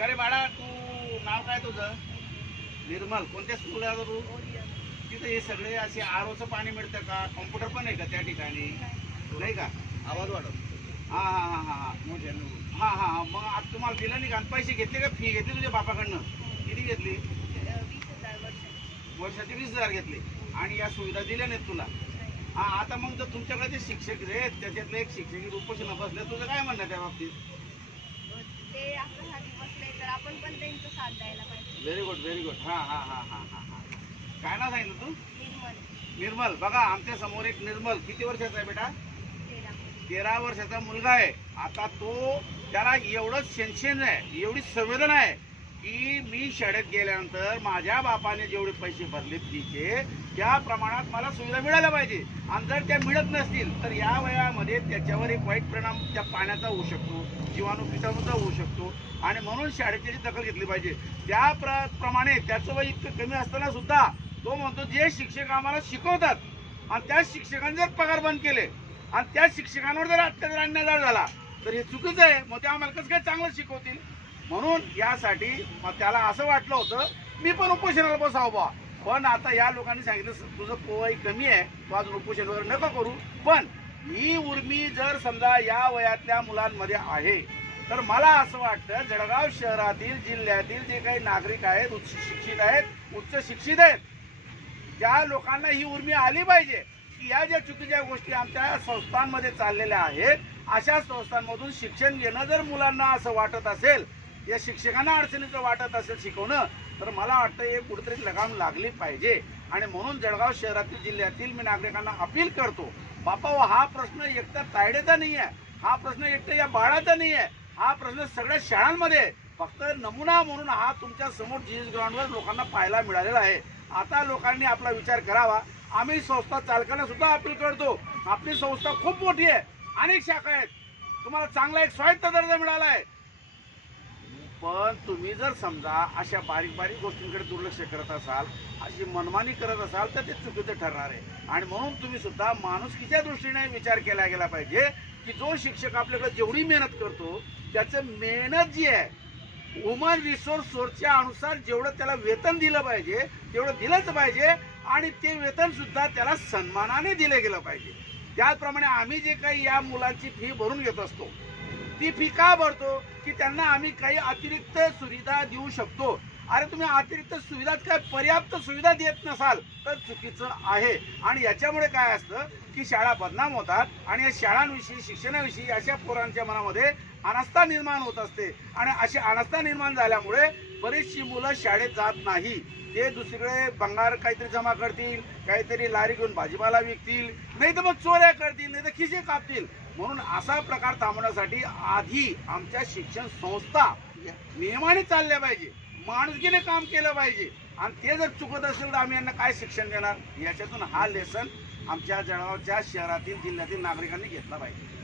अरे बाळा तू नाव काय तुझं? निर्मल. कोणत्या स्कूल आहे तू? तिथं हे सगळे असे आरोचं पाणी मिळतं का? कॉम्प्युटर पण आहे का त्या ठिकाणी? नाही का? आवाज वाढव. हां हां हां हां हां. हां हां हां. मग आज तुम्हाला दिलं नाही का? पैसे घेतले का? फी घेतली तुझ्या बापाकडनं? किती घेतली? वर्षाचे वीस हजार घेतले. आणि या सुविधा दिल्या नाहीत तुला. हां आता मग जर तुमच्याकडे जे शिक्षक आहेत त्याच्यातले एक शिक्षक उपोषण बसले तुझं काय म्हणणं आहे त्या बाबतीत? ते आपल्यासाठी बसले तर आपण पण त्यांचा साथ द्यायला पाहिजे. व्हेरी गुड व्हेरी गुड हा हा हा हा हा हा. काय नाव सांगितलं तू? निर्मल. निर्मल. बघा आमच्यासमोर एक निर्मल. किती वर्षाचा आहे बेटा? तेरा. तेरा वर्षाचा मुलगा आहे. आता तो त्याला एवढं सेन्शन आहे एवढी संवेदना आहे. की मी शाळेत गेल्यानंतर माझ्या बापाने जेवढे पैसे भरले तिचे त्या प्रमाणात मला सुविधा मिळायला पाहिजे. आणि जर त्या मिळत नसतील तर या वयामध्ये त्याच्यावर एक वाईट परिणाम त्या पाण्याचा होऊ शकतो जीवाणू किटाणूचा होऊ शकतो. आणि म्हणून शाळेची दखल घेतली पाहिजे. त्या प्र प्रमाणे त्याचं वय इतकं कमी असताना सुद्धा तो म्हणतो जे शिक्षक आम्हाला शिकवतात आणि त्या शिक्षकांनी जर पगार बंद केले आणि त्या शिक्षकांवर जर अत्याचार अन्याय झाला तर हे चुकीचं आहे. मग ते आम्हाला कसं काय चांगलं शिकवतील? म्हणून यासाठी मग त्याला असं वाटलं होतं मी पण उपोषणाला बसावं बा पण आता या लोकांनी सांगितलं तुझं पोवाई कमी आहे तू अजून उपोषण वगैरे नका करू. पण ही उर्मी जर समजा या वयातल्या मुलांमध्ये आहे तर मला असं वाटतं जळगाव शहरातील जिल्ह्यातील जे काही नागरिक आहेत उच्च शिक्षित आहेत उच्च शिक्षित आहेत त्या लोकांना ही उर्मी आली पाहिजे की या ज्या चुकीच्या गोष्टी आमच्या संस्थांमध्ये चाललेल्या आहेत अशा संस्थांमधून शिक्षण घेणं जर मुलांना असं वाटत असेल या शिक्षकांना अडचणीचं वाटत असेल शिकवणं तर मला वाटतं हे कुठेतरी लगाम लागली पाहिजे. आणि म्हणून जळगाव शहरातील जिल्ह्यातील मी नागरिकांना अपील करतो बापा हो, हा प्रश्न एकटा तायडेचा नाही आहे हा प्रश्न एकटा या बाळाचा नाही आहे हा प्रश्न सगळ्या शाळांमध्ये आहे. फक्त नमुना म्हणून हा तुमच्यासमोर जीएस ग्राउंडवर लोकांना पाहायला मिळालेला आहे. आता लोकांनी आपला विचार करावा. आम्ही संस्था चालकांना सुद्धा अपील करतो. आपली संस्था खूप मोठी आहे. अनेक शाखा आहेत. तुम्हाला चांगला एक स्वायत्त दर्जा मिळाला आहे. पण तुम्ही जर समजा अशा बारीक बारीक गोष्टींकडे दुर्लक्ष करत असाल अशी मनमानी करत असाल तर ते चुकीचं ठरणार आहे. आणि म्हणून तुम्ही सुद्धा माणुसकीच्या दृष्टीने विचार केला गेला पाहिजे की जो शिक्षक आपल्याकडे जेवढी मेहनत करतो त्याचं मेहनत जी आहे ह्युमन रिसोर्स सोर्सच्या अनुसार जेवढं त्याला वेतन दिलं पाहिजे तेवढं दिलंच पाहिजे आणि ते वेतन सुद्धा त्याला सन्मानाने दिलं गेलं पाहिजे. त्याचप्रमाणे आम्ही जे काही या मुलांची फी भरून घेत असतो ती फी का भरतो की त्यांना आम्ही काही अतिरिक्त सुविधा देऊ शकतो. अरे तुम्ही अतिरिक्त सुविधा काय पर्याप्त सुविधा देत नसाल तर चुकीचं आहे. आणि याच्यामुळे काय असतं की शाळा बदनाम होतात आणि या शाळांविषयी शिक्षणाविषयी अशा पोरांच्या मनामध्ये अनास्था निर्माण होत असते. आणि अशी अनास्था निर्माण झाल्यामुळे बरीचशी मुलं शाळेत जात नाही. ते दुसरीकडे भंगार काहीतरी जमा करतील काहीतरी लारी घेऊन भाजीपाला विकतील नाही तर मग चोऱ्या करतील नाही तर खिसे कापतील. म्हणून असा प्रकार थांबवण्यासाठी आधी आमच्या शिक्षण संस्था नियमाने चालल्या पाहिजे. माणुसकीने काम केलं पाहिजे. आणि ते जर चुकत असेल तर आम्ही यांना काय शिक्षण देणार? याच्यातून हा लेसन आमच्या जळगावच्या शहरातील जिल्ह्यातील नागरिकांनी घेतला पाहिजे.